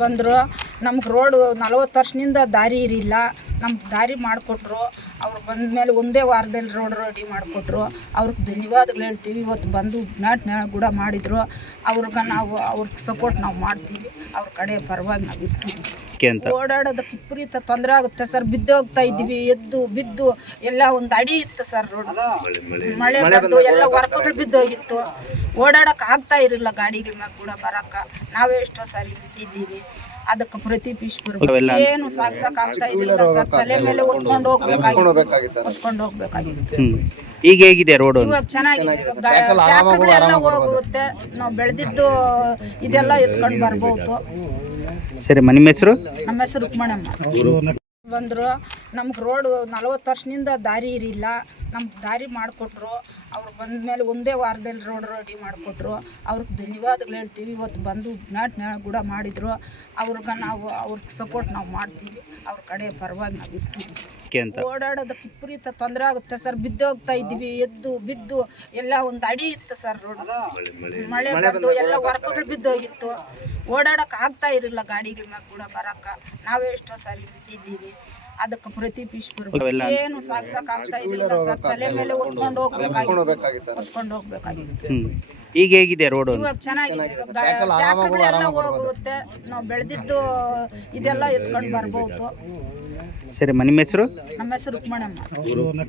ಬಂದರು. ನಮ್ಗೆ ರೋಡು ನಲ್ವತ್ತು ವರ್ಷದಿಂದ ದಾರಿ ಇರಲಿಲ್ಲ. ನಮ್ಗೆ ದಾರಿ ಮಾಡಿಕೊಟ್ರು. ಅವ್ರು ಬಂದ ಮೇಲೆ ಒಂದೇ ವಾರದಲ್ಲಿ ರೋಡ್ ರೆಡಿ ಮಾಡಿಕೊಟ್ರು. ಅವ್ರಿಗೆ ಧನ್ಯವಾದಗಳು ಹೇಳ್ತೀವಿ. ಇವತ್ತು ಬಂದು ಮ್ಯಾಟ್ ಕೂಡ ಮಾಡಿದರು. ಅವ್ರಿಗೆ ನಾವು ಅವ್ರಿಗೆ ಸಪೋರ್ಟ್ ನಾವು ಮಾಡ್ತೀವಿ. ಅವ್ರ ಕಡೆ ಪರವಾಗಿ ನಾವು ಇರ್ತೀವಿ. ಅಂತ. ಓಡಾಡೋದಕ್ಕೆ ವಿಪರೀತ ತೊಂದರೆ ಆಗುತ್ತೆ ಸರ್. ಬಿದ್ದು ಹೋಗ್ತಾ ಇದ್ವಿ ಎದ್ದು ಬಿದ್ದು ಎಲ್ಲ ಒಂದು ಅಡಿ ಇತ್ತು ಸರ್ ರೋಡ್ ಮಳೆ ಬಂದು ಎಲ್ಲ ವರ್ಕಗಳು ಬಿದ್ದೋಗಿತ್ತು. ಓಡಾಡಕ್ ಆಗ್ತಾ ಇರಲಿಲ್ಲ ಗಾಡಿಗಳ ಮ್ಯಾಗ ಕೂಡ ಬರಕ್ಕೆ. ನಾವೇ ಎಷ್ಟೋ ಸಾರಿ ಬಿದ್ದಿದ್ದೀವಿ ಅದಕ್ಕೆ ಪ್ರತಿ ಪೀಸ್ ಏನು ಸಾಗ್ಸಕ್ ಆಗ್ತಾ ಇರಲಿಲ್ಲ ಸರ್. ತಲೆ ಮೇಲೆ ಹೊತ್ಕೊಂಡು ಹೋಗ್ಬೇಕಾಗಿತ್ತು ಹೊತ್ಕೊಂಡು ಹೋಗ್ಬೇಕಾಗಿತ್ತು ಈಗ ಹೇಗಿದೆ ರೋಡ್ ಇವಾಗ ಚೆನ್ನಾಗಿದೆ. ಎಲ್ಲ ಹೋಗುತ್ತೆ. ನಾವು ಬೆಳೆದಿದ್ದು ಇದೆಲ್ಲ ಎತ್ಕೊಂಡು ಬರ್ಬೋದು. ಸರಿ ನಿಮ್ಮ ಹೆಸರು? ನಮ್ಮ ಹೆಸರು ರುಕ್ಮಣಮ್ಮ ಬಂದರು. ನಮ್ಗೆ ರೋಡ್ ನಲವತ್ತು ವರ್ಷದಿಂದ ದಾರಿ ಇರಿಲ್ಲ ನಮ್ಗೆ ದಾರಿ ಮಾಡಿಕೊಟ್ರು. ಅವ್ರು ಬಂದ ಮೇಲೆ ಒಂದೇ ವಾರದಲ್ಲಿ ರೋಡ್ ರೆಡಿ ಮಾಡಿಕೊಟ್ರು. ಅವ್ರಿಗೆ ಧನ್ಯವಾದಗಳು ಹೇಳ್ತೀವಿ. ಇವತ್ತು ಬಂದು ನಾಟ್ ಕೂಡ ಮಾಡಿದರು. ಅವ್ರಿಗೆ ನಾವು, ಅವ್ರಿಗೆ ಸಪೋರ್ಟ್ ನಾವು ಮಾಡ್ತೀವಿ. ಅವ್ರ ಕಡೆ ಪರವಾಗಿ ನಾವು ಇರ್ತೀವಿ. ಯಾಕೆ ಅಂತ. ಓಡಾಡೋದಕ್ಕೆ ವಿಪರೀತ ತೊಂದರೆ ಆಗುತ್ತೆ ಸರ್. ಬಿದ್ದೋಗ್ತಾ ಇದ್ವಿ ಎದ್ದು ಬಿದ್ದು ಎಲ್ಲ ಒಂದು ಅಡಿ ಇತ್ತು ಸರ್ ರೋಡ್. ಮಳೆ ಬಂದು ಎಲ್ಲ ವರ್ಕಗಳು ಬಿದ್ದೋಗಿತ್ತು ಓಡಾಡಕ್ಕೆ ಆಗ್ತಾ ಇರಲಿಲ್ಲ ಗಾಡಿಗಳ ಕೂಡ ಬರಕ್ಕ. ನಾವೇ ಎಷ್ಟೋ ಸಾರಿ ಬಿದ್ದಿದ್ದೀವಿ. ಅದಕ್ಕೆ ಪ್ರತಿ ಏನು ಸಾಕ್ಸಕ್ ಆಗ್ತಾ ಇರಲಿಲ್ಲ ಸರ್. ತಲೆ ಮೇಲೆ ಹೊತ್ಕೊಂಡು ಹೋಗ್ಬೇಕಾಗಿತ್ತು. ಹೊತ್ಕೊಂಡು ಹೋಗ್ಬೇಕಾಗಿತ್ತು ಈಗ ಹೇಗಿದೆ ರೋಡ್ ಇವಾಗ ಚೆನ್ನಾಗಿದೆ. ಹೋಗುತ್ತೆ. ನಾವು ಬೆಳೆದಿದ್ದು ಇದೆಲ್ಲ ಎತ್ಕೊಂಡು ಬರ್ಬೋದು. ಸರಿ ನಿಮ್ಮ ಹೆಸರು? ನಮ್ಮ ಹೆಸರು ರುಕ್ಮಣಮ್ಮ